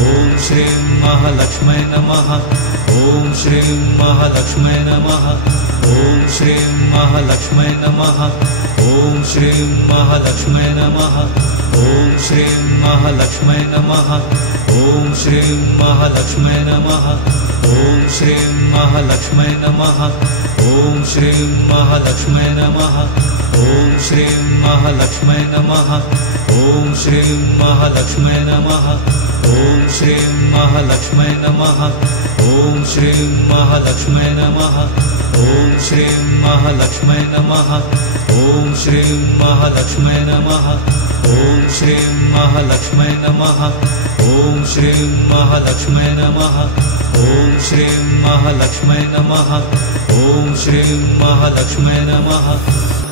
ॐ श्रीं महालक्ष्मै नमः ॐ श्रीं महालक्ष्मै नमः ॐ श्रीं महालक्ष्मै नमः ॐ श्रीं महालक्ष्मै नमः ॐ श्रीं महालक्ष्मै नमः ॐ श्रीं महालक्ष्मै नमः ॐ श्रीं महालक्ष्मै नमः ॐ श्रीं महालक्ष्मै नमः ॐ श्रीं महालक्ष्मै नमः ॐ श्रीं महालक्ष्मै नमः ॐ श्रीं महालक्ष्मै नमः ॐ श्रीं महालक्ष्मै नमः ॐ श्रीं महालक्ष्मै नमः ॐ श्रीं महालक्ष्मै नमः ॐ श्रीं महालक्ष्मै नमः ॐ श्रीं महालक्ष्मै नमः ॐ श्रीं महालक्ष्मै नमः ॐ श्रीं महालक्ष्मै नमः।